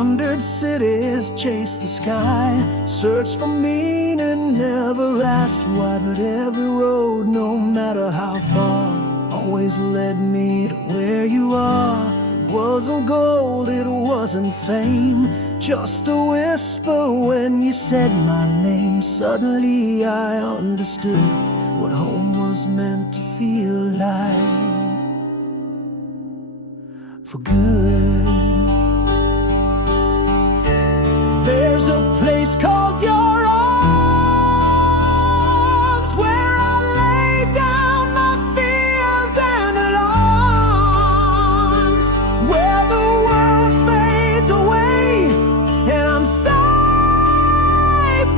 Wandered cities, chased the sky, searched for meaning, never asked why. But every road, no matter how far, always led me to where you are. It wasn't gold, it wasn't fame, just a whisper when you said my name. Suddenly I understood what home was meant to feel like, for good. There's a place called your arms, where I lay down my fears and alarms, where the world fades away and I'm safe,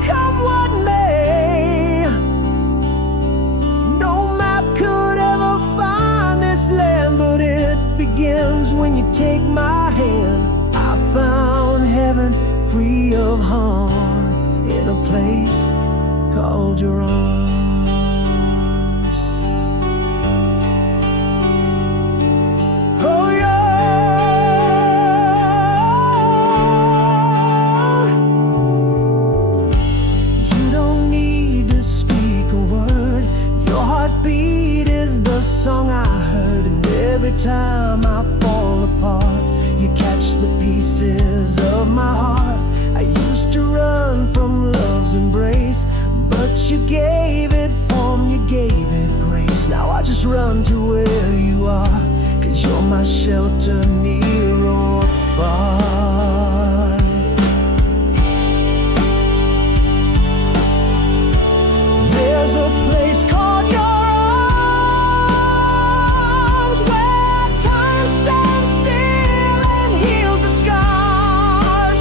come what may. No map could ever find this land, but it begins when you take my hand. I found heaven free of harm in a place called your arms. Oh yeah. You don't need to speak a word, your heartbeat is the song I heard. And every time I fall apart, you catch the pieces of my heart. I used to run from love's embrace, but you gave it form, you gave it grace. Now I just run to where you are, 'cause you're my shelter near or far. There's a place called your arms, where time stands still and heals the scars,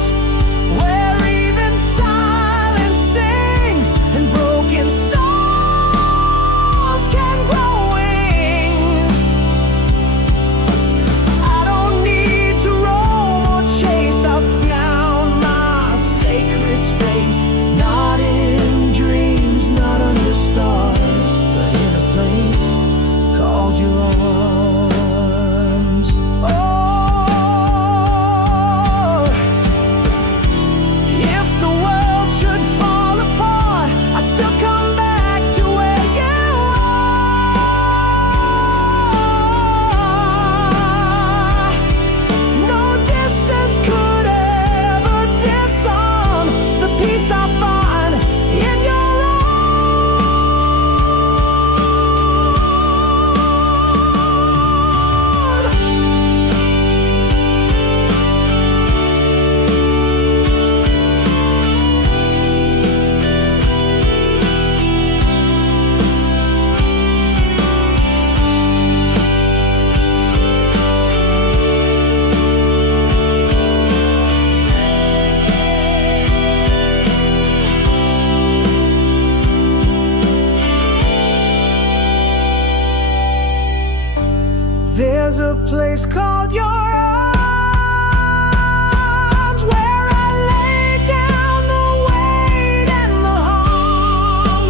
where even silence sings and broken souls can grow wings. I don't need to roam or chase, I've found my sacred space. Not in dreams, not under stars, but in a place called your arms. Oh, if the world should fall apart, I'd still come back to where you are. No distance could ever disarm the peace I find in your There's a place called your arms, where I lay down the weight and the harm,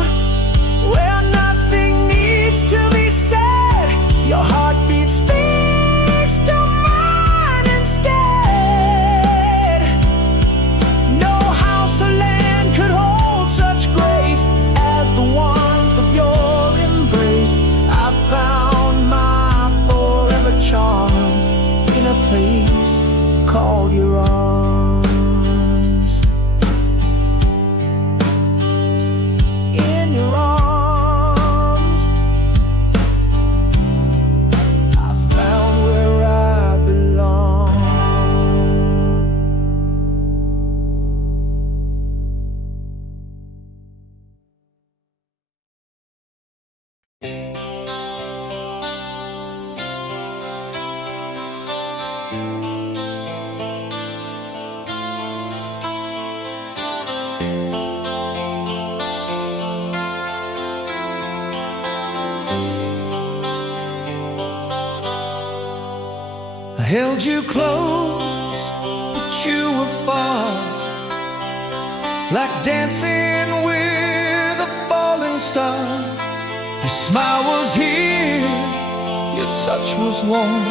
where nothing needs to be said. Your heartbeat speaks to mine instead. No house or land could hold such grace as the warmth of your embrace. I found my charm in a place called your arms. In your arms, I found where I belong. I held you close, but you were far, like dancing with a falling star. Your smile was here, your touch was warm,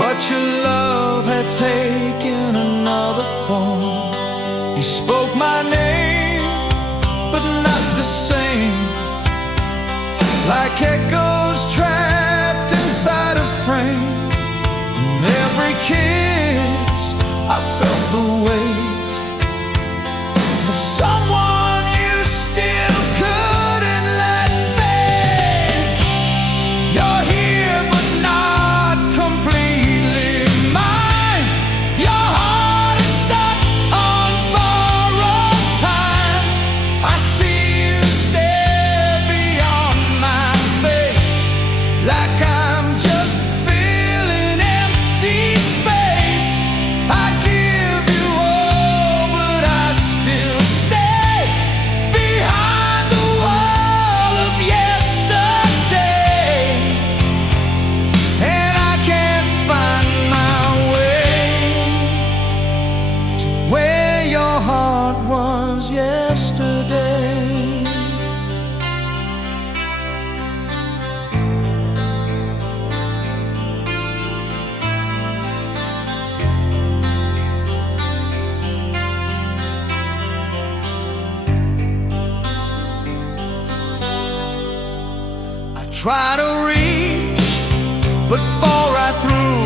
but your love had taken another form. You spoke my name, but not the same, like echoes trapped inside a frame. In every kiss I felt the weight of someone you still couldn't let fade. You're here but not completely mine. Your heart is stuck on borrowed time. I see you stare beyond my face, like I'm just filling empty space. I give you all, but I still stay behind the wall of yesterday, and I can't find my way to where your heart was yesterday. I try to reach, but fall right through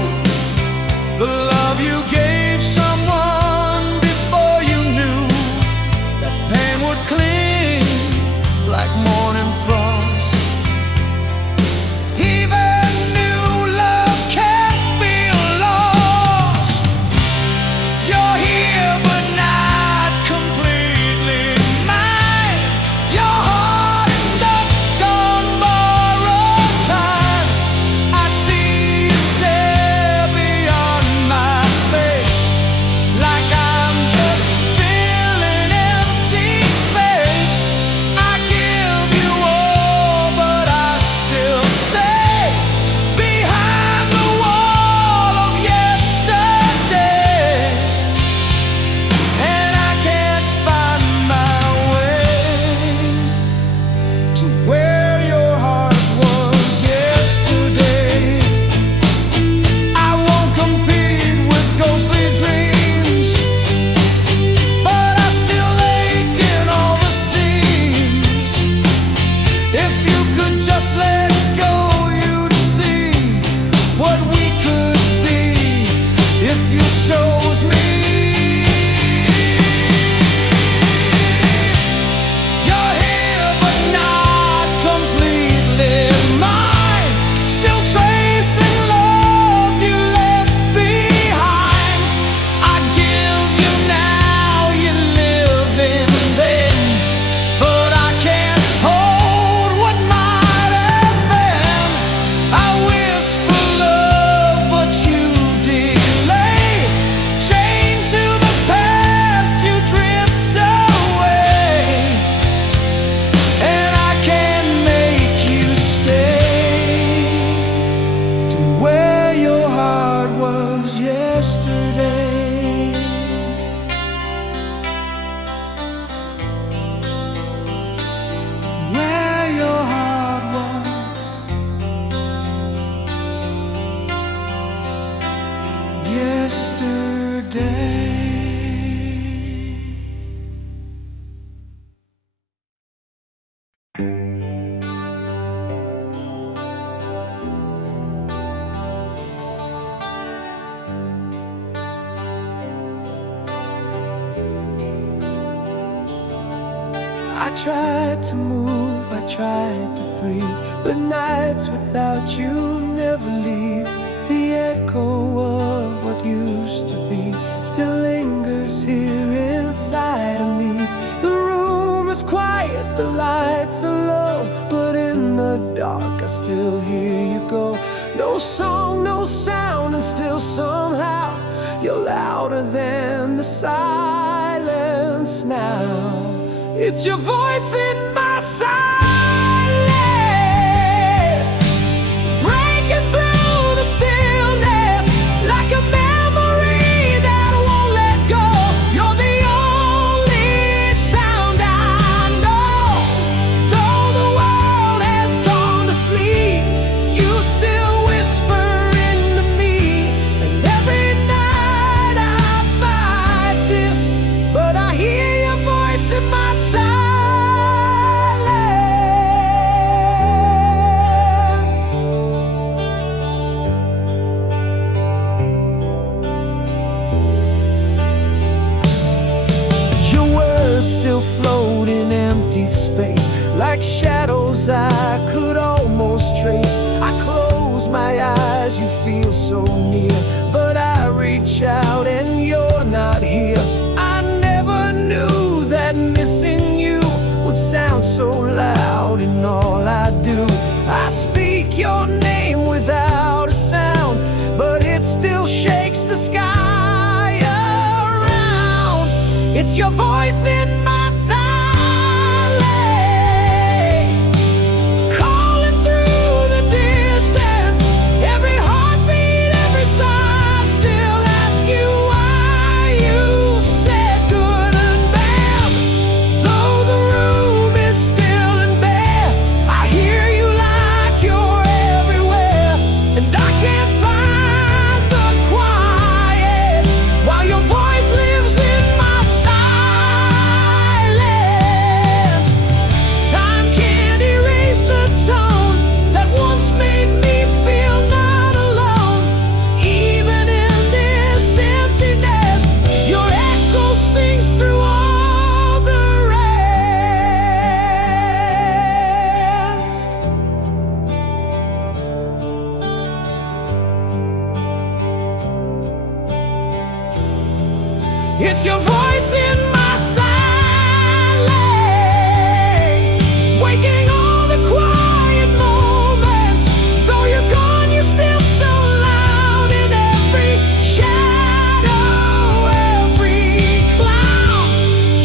the love you gave someone before you knew that pain would cling like morning frost. Even new love can feel lost. You're here but not completely mine. Your heart is stuck on borrowed time. I see you stare beyond my face, like I'm just filling empty space. I give you all, but I still stay behind the wall of yesterday, and I can't find my way to where your heart was yesterday. I won't compete with ghostly dreams, but I still ache in all the seams. If you could just let go, you'd see what we could be if you chose me. You're here but not completely mine, still tracing love you left behind. I give you now, you live in then, but I can't hold what might have been. I whisper love, but you delay. Chained to the past, you drift away, and I can't make you stay to where your heart was yesterday. Where your heart was yesterday. I tried to move, I tried to breathe, but nights without you never leave. The echo of what used to be still lingers here inside of me. The room is quiet, the lights are low, but in the dark I still hear you go. No song, no sound, and still somehow you're louder than the silence now. It's your voice in my silence, breaking through the stillness like a memory that won't let go. You're the only sound I know. Though the world has gone to sleep, you still whisper into me. empty space, like shadows I could almost trace. I close my eyes, you feel so near, but I reach out and you're not here. I never knew that missing you would sound so loud in all I do. I speak your name without a sound, but it still shakes the sky around. It's your voice in my silence, calling through the distance. Every heartbeat, every sigh, still ask you why you said good and bad. Though the room is still and bare, I hear you like you're everywhere, and I can't find the quiet while your voice lives in my silence. Time can't erase the tone that once made me feel not alone. Even in this emptiness, your echo sings through all the rest. It's your voice in my silence, waking all the quiet moments. Though you're gone, you're still so loud in every shadow, every cloud.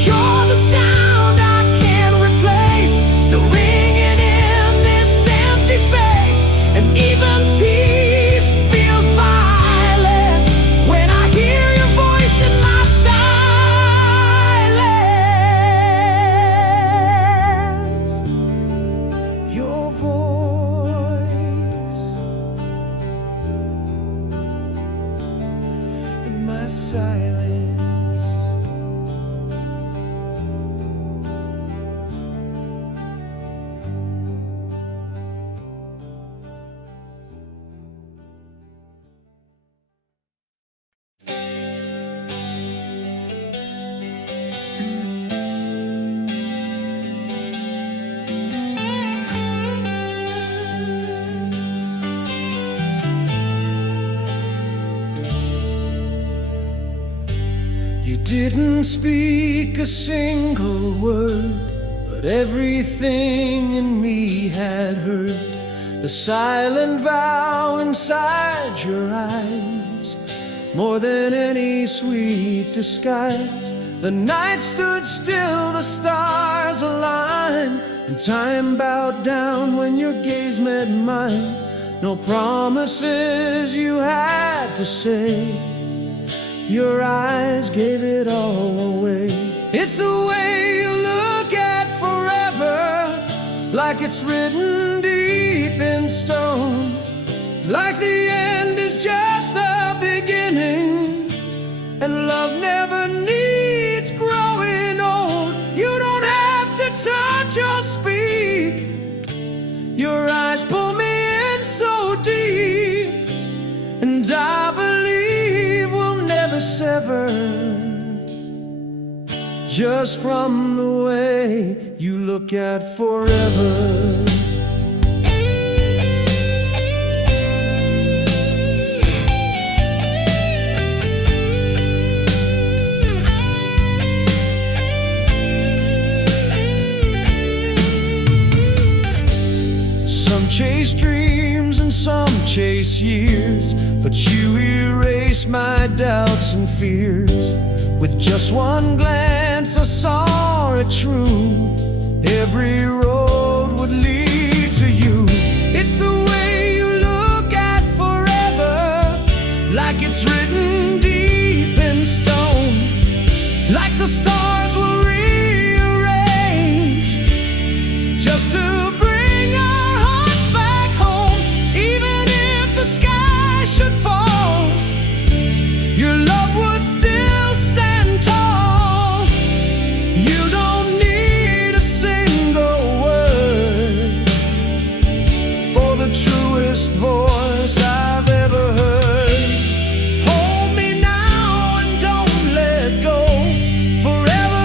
You're the sound I can't replace, still ringing in this empty space. And even peace feels violent when I hear your voice in my silence. Your voice in my silence. You didn't speak a single word, but everything in me had heard the silent vow inside your eyes. More than any sweet disguise, the night stood still, the stars aligned, and time bowed down when your gaze met mine. No promises you had to say, your eyes gave it all away. It's the way you look at forever, like it's written deep in stone, like the end is just the beginning, and love never needs growing old. You don't have to touch or speak, your eyes pull me in so deep, and I believe we'll never sever, just from the way you look at forever. Some chase dreams and some chase years, but you erase my doubts and fears. With just one glance I saw it true, every road would lead to you. It's the way you look at forever, like it's written deep in stone, like the stars were rearranged just to bring our hearts back home. Even if the sky should fall, your love would still stand tall. You don't need a single word for the truest voice I've ever heard. Hold me now and don't let go, forever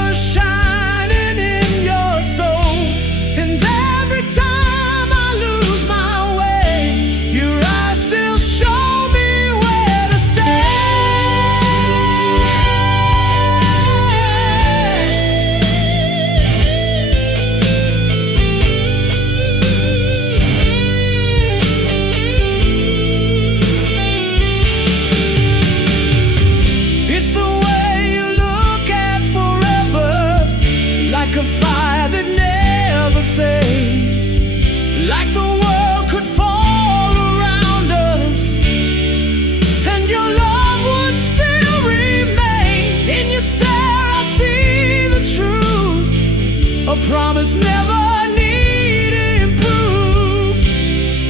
promise never need improve,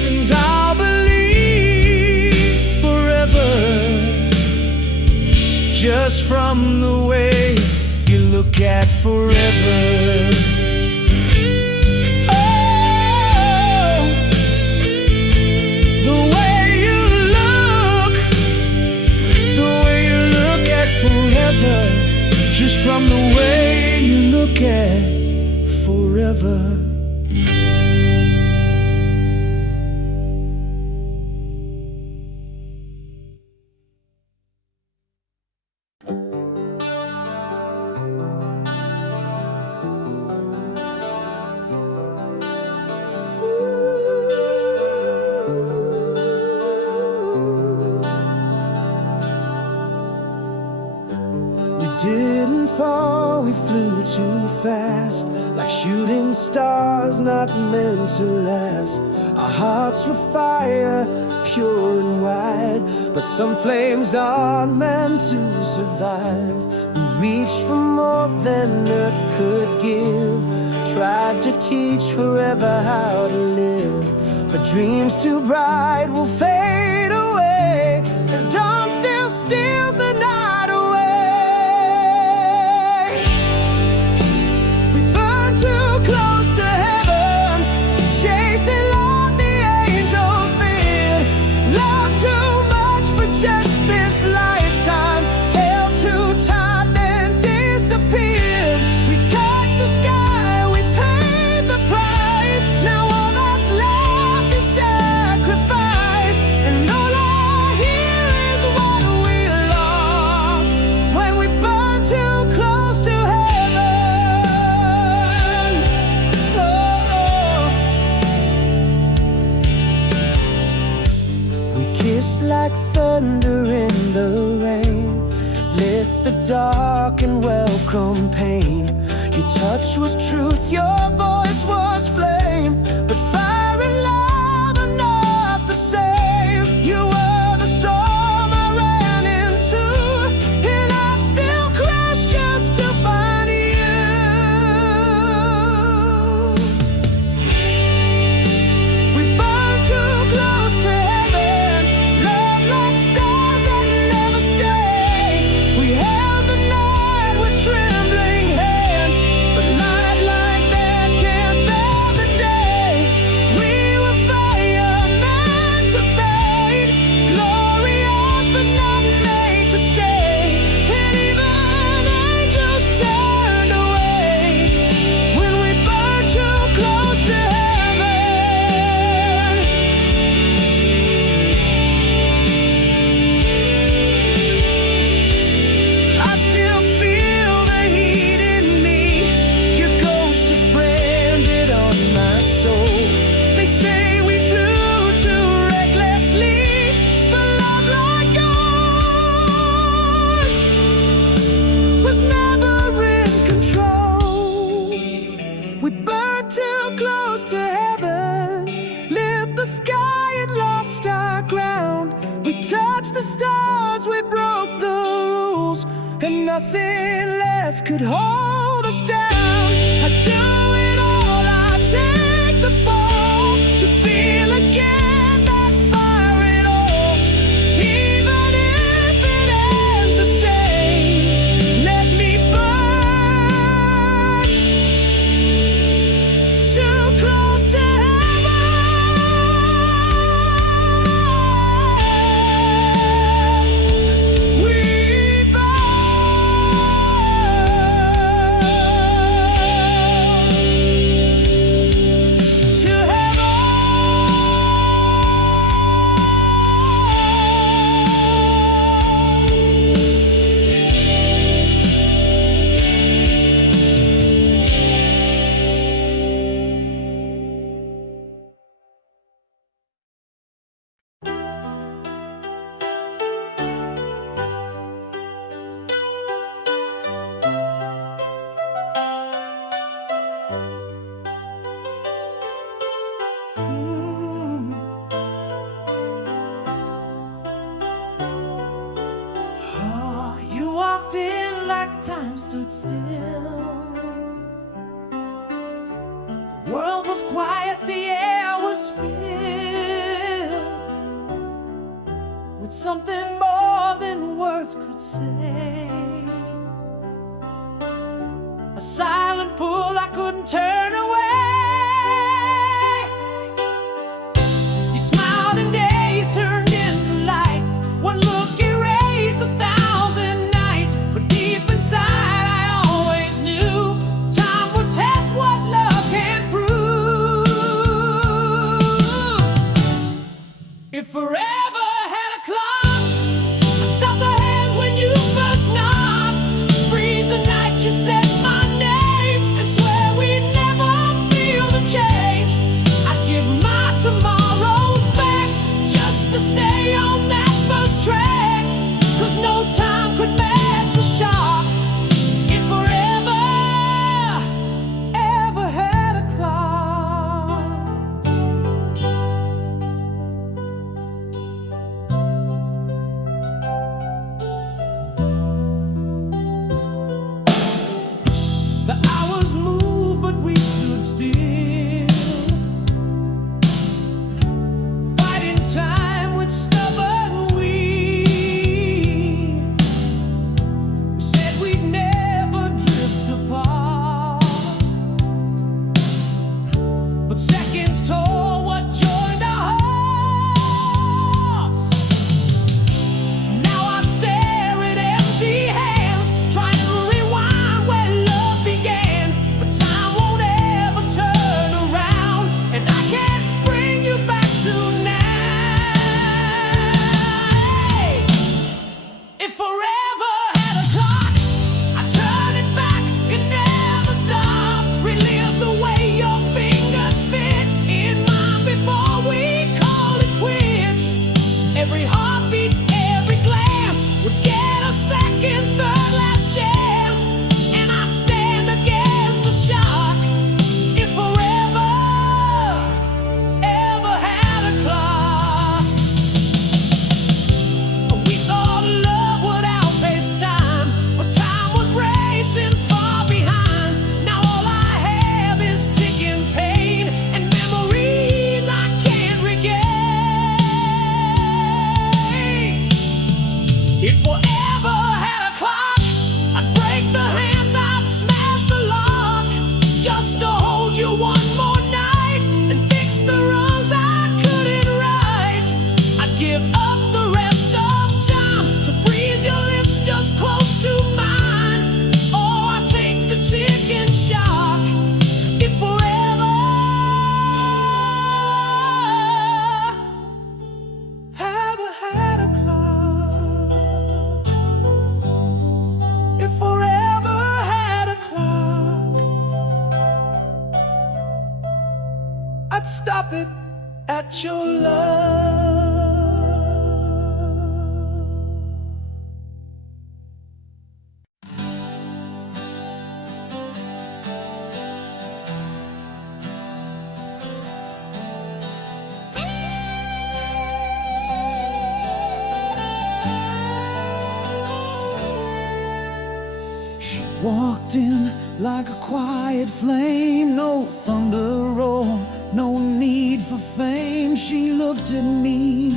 and I'll believe forever, just from the way you look at forever. Just from the way you look at forever. Didn't fall, we flew too fast, like shooting stars not meant to last. Our hearts were fire, pure and wide, but some flames aren't meant to survive. We reached for more than earth could give, tried to teach forever how to live, but dreams too bright will fade away, and dawn still steals the night. Like thunder in the rain, lit the dark and welcome pain. Your touch was truth, your voice was flame, but fire and love are not the same. You were the storm I ran into, and I still crash just to find you. We burned too close to touched the stars, we broke the rules, and nothing left could hold us down. I do it all, I take the fall, to feel again that fire at all. Even if it ends the same, let me burn too close to stood still. world was quiet, the air was filled with something more than words could say. A silent pull I couldn't turn away. You smiled and days turned into light. One look erased 1,000 nights. But deep inside I always knew time would test what love can prove. If forever had a clock, I'd stop the hands when you first knocked. Freeze the night you said my name and swear we'd never feel the change. I'd give my tomorrows back just to stay on that first track, 'cause no time could match the shock. If forever ever had a clock. The hours moved, but we stood still, fighting time with stubborn will. We said we'd never drift apart, but seconds tore what joined our hearts. Now I stare at empty hands, trying to rewind where love began. But time won't ever turn around, and I can't bring you back to now. If forever had a clock, I'd turn it back and never stop. Relive the way your fingers fit in mine before we called it quits. Every heartbeat, every glance would get a second, third, last chance, and I'd stand against the shock. If forever ever had a clock. We thought love would outpace time, but time was racing far behind. Now all I have is ticking pain and memories I can't regain. If forever had a clock, I'd break the hands, I'd smash the lock, just to hold you one more night and fix the wrongs I couldn't right. I'd give up the rest of time to freeze your lips just close to mine. Oh, I'd take the ticking shock. If forever ever had a clock. If forever had a clock, I'd stop it at your love. She walked in like a quiet flame, no thunder roar, no need for fame. She looked at me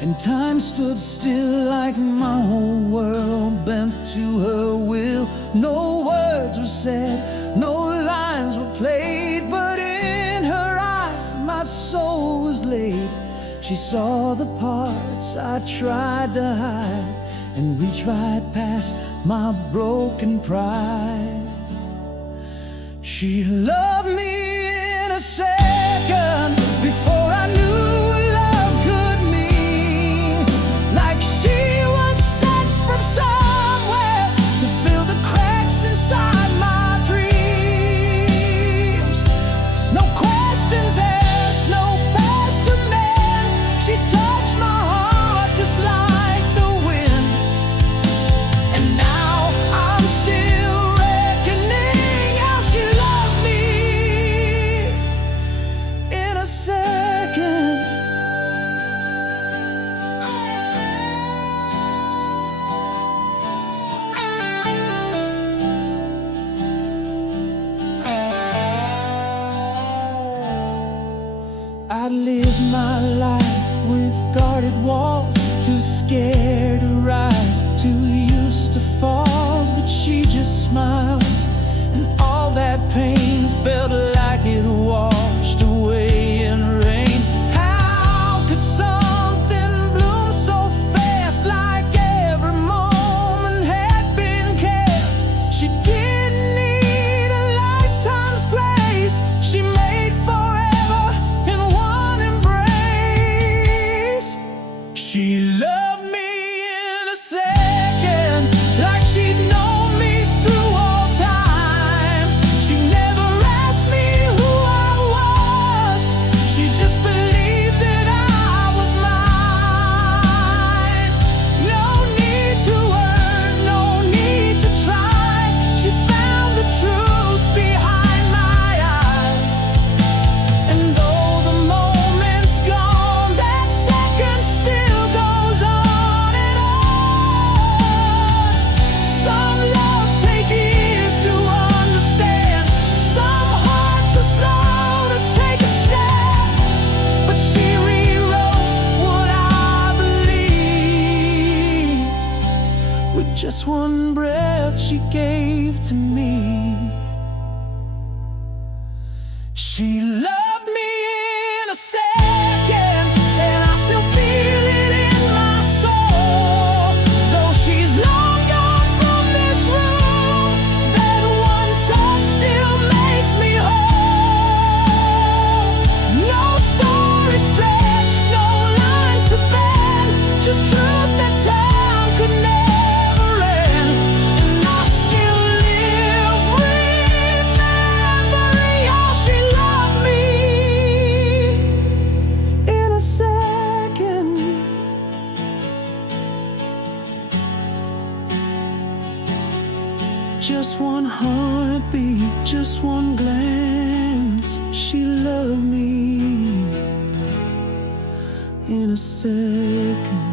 and time stood still, like my whole world bent to her will. No words were said, no lines were played, but in her eyes my soul was laid. She saw the parts I tried to hide and reached right past my broken pride. She loved me in a second before I knew what love could mean. Like she was sent from somewhere to fill the cracks inside my dreams. No questions asked, no past to mend. She touched my heart just like the wind. And now I'm still reckoning how she loved me. smile, and all that pain felt like it washed away in rain. How could something bloom so fast, like every moment had been cast? She didn't need a lifetime's grace, she made forever in one embrace. She loved me in a second, like she'd known me through all time. She never asked me who I was, she just believed that I was mine. No need to earn, no need to try, she found the truth behind my eyes. And though the moment's gone, that second still goes on and on. Some loves take years to understand, some hearts are slow to take a step, but she rewrote what I believe with just one breath she gave to me. She loved me in a second, and I still feel it in my soul. Though she's long gone from this room, that one touch still makes me whole. No story stretched, no lines to bend, just truth that time could never end. And I still live remembering how she loved me in a second. Just one heartbeat, just one glance, she loved me in a second.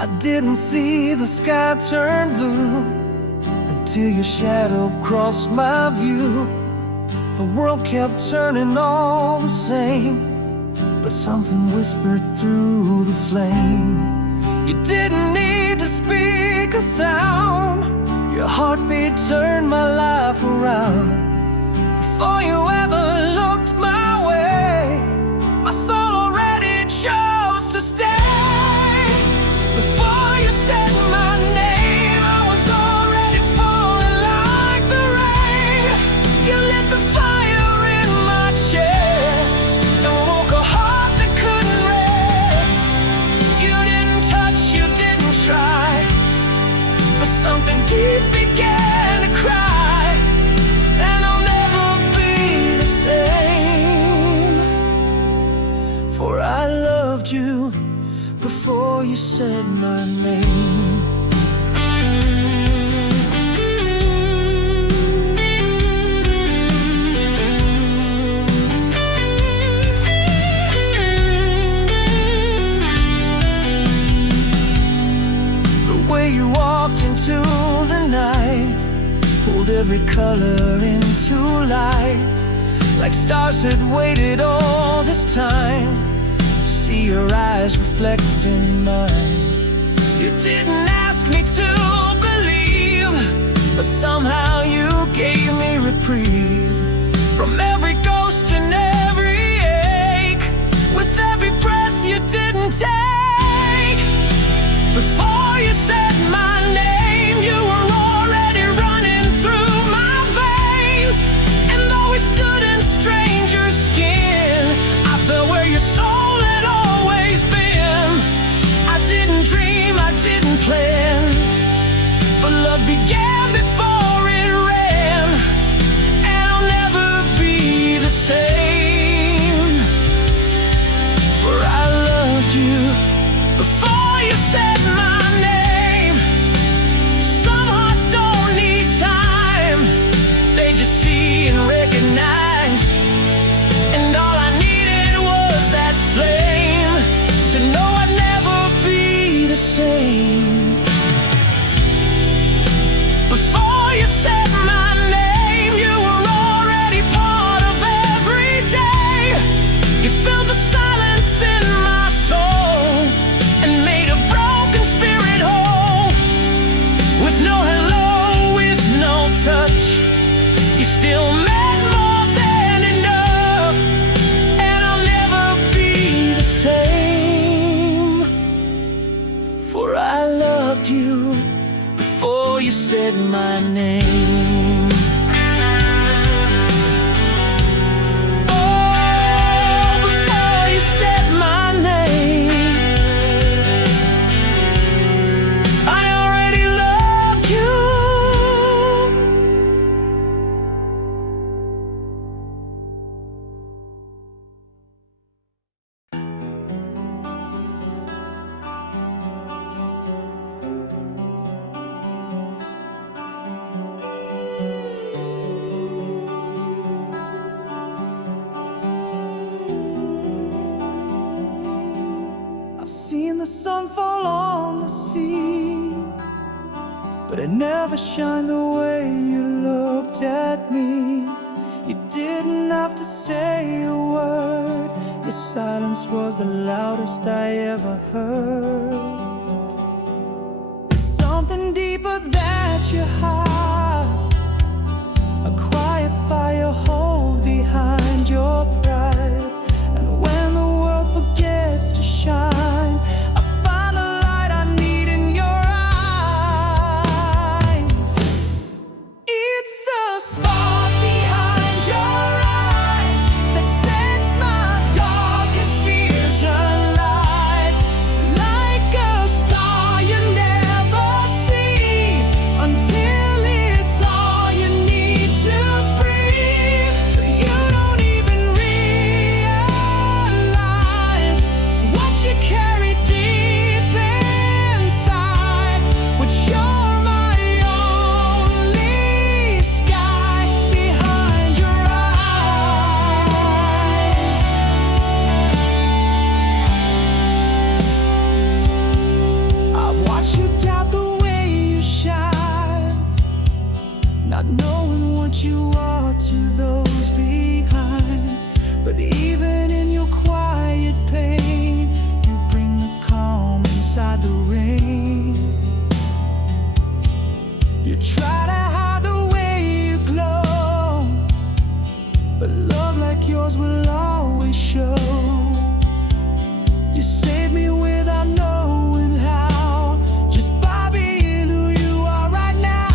I didn't see the sky turn blue until your shadow crossed my view. The world kept turning all the same, but something whispered through the flame. You didn't need to speak a sound, your heartbeat turned my life around. Before you ever looked my way, my soul already chose to stay. Before you said my name, I was already falling like the rain. You lit the fire in my chest and woke a heart that couldn't rest. You didn't touch, you didn't try, but something deep began to cry. And I'll never be the same, for I loved you before you said my name. The way you walked into the night pulled every color into light, like stars had waited all this time. See your eyes reflect in mine. You didn't ask me to believe, but somehow you gave me reprieve from every ghost and every ache. With every breath you didn't take, before you said my name, you were already running through my veins. And though we stood in stranger skin, I felt where your soul had always been. I didn't dream, I didn't plan, but love began before it ran. And I'll never be the same, for I loved you before you said my name. before you said my name. Oh, before you said my name, I already loved you. Seen the sun fall on the sea, but it never shined the way you looked at me. You didn't have to say a word. Your silence was the loudest I ever heard. There's something deeper that you hide, a quiet fire hold behind your pride. And when the world forgets to shine, I find the light I need in your eyes. It's the spark behind your eyes that sets my darkest fears alight. Like a star you never see until it's all you need to breathe. You don't even realize what you carry deep inside, which you're my only sky behind your eyes. I've watched you doubt the way you shine, not knowing what you are to those behind. But even in your quiet pain, you bring the calm inside the rain. You try to hide the way you glow, but love like yours will always show. You save me without knowing how, just by being who you are right now.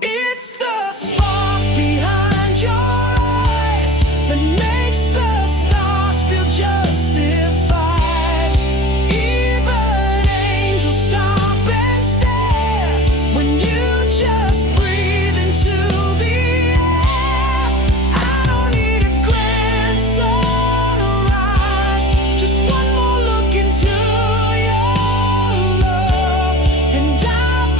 It's the spark behind your eyes that makes the stars feel justified. Even angels stop and stare when you just breathe into the air. I don't need a grand sunrise, just one more look into your love, and I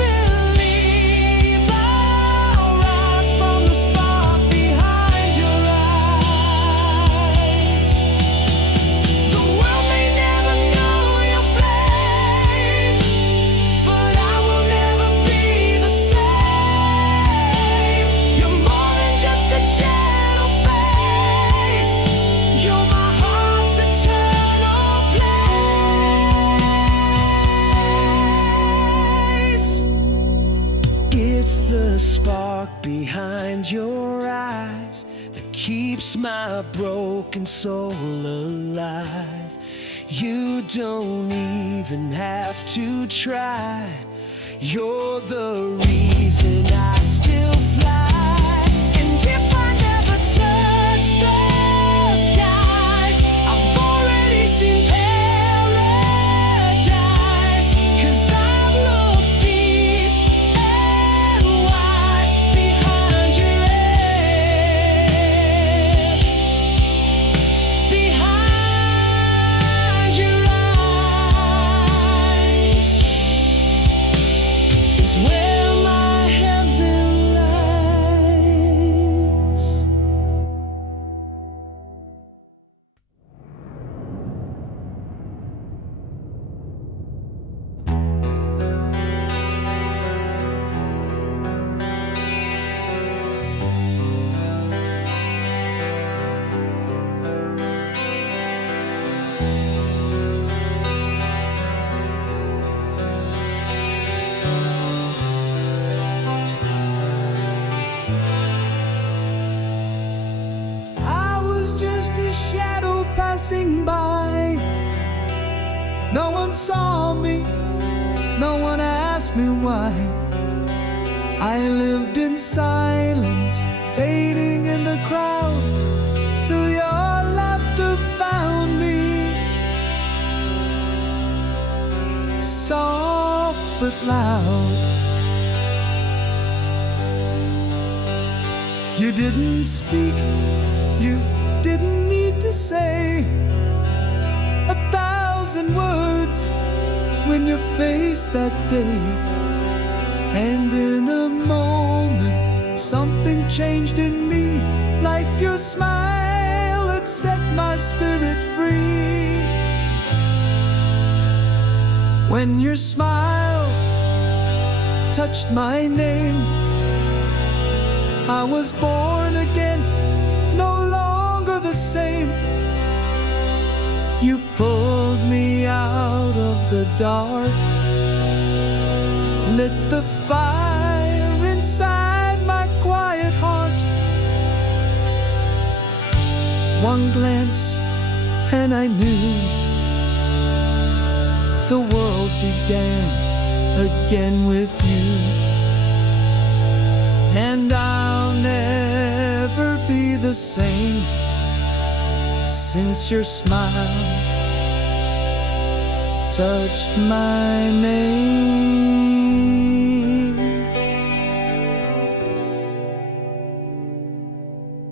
believe I'll rise from the spark behind your eyes. The world may never know your flame, but I will never be the same. You're more than just a gentle face, you're my heart's eternal place. It's the spark behind your eyes that keeps my broken soul alive. You don't even have to try. You're the reason I still fly. And if I never touch the sky, I've already seen paradise. 'Cause I've looked deep and wide behind your eyes, behind your eyes is where my heaven lies. No one asked me why. I lived in silence, fading in the crowd, till your laughter found me. Soft but loud. You didn't speak, you didn't need to say 1,000 words when you faced that day. And in a moment, something changed in me, like your smile had set my spirit free. When your smile touched my name, I was born again, no longer the same. You pulled me out of the dark, lit the fire inside my quiet heart. One glance and I knew the world began again with you. And I'll never be the same since your smile touched my name.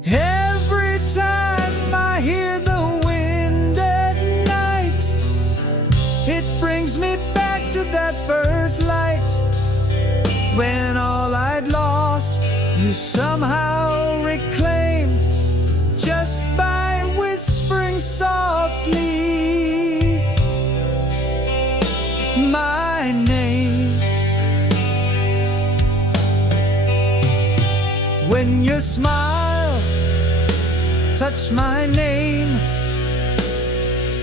Every time I hear the wind at night, it brings me back to that first light, when all I'd lost you somehow reclaimed, just by whispering softly my name. When your smile touched my name,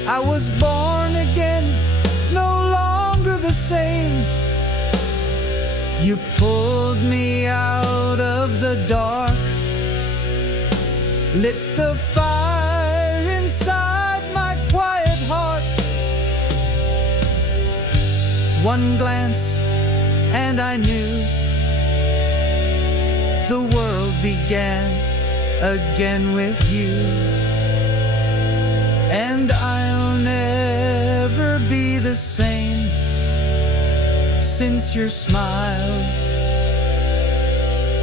I was born again, no longer the same. You pulled me out of the dark, lit the fire inside my quiet heart. One glance and I knew the world began again with you. And I'll never be the same since your smile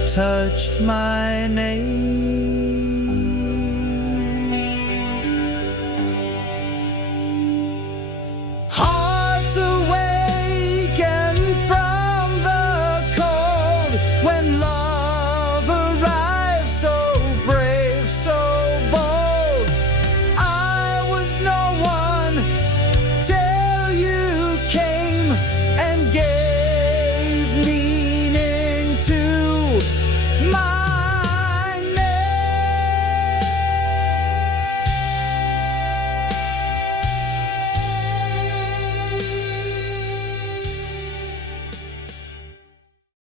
touched my name.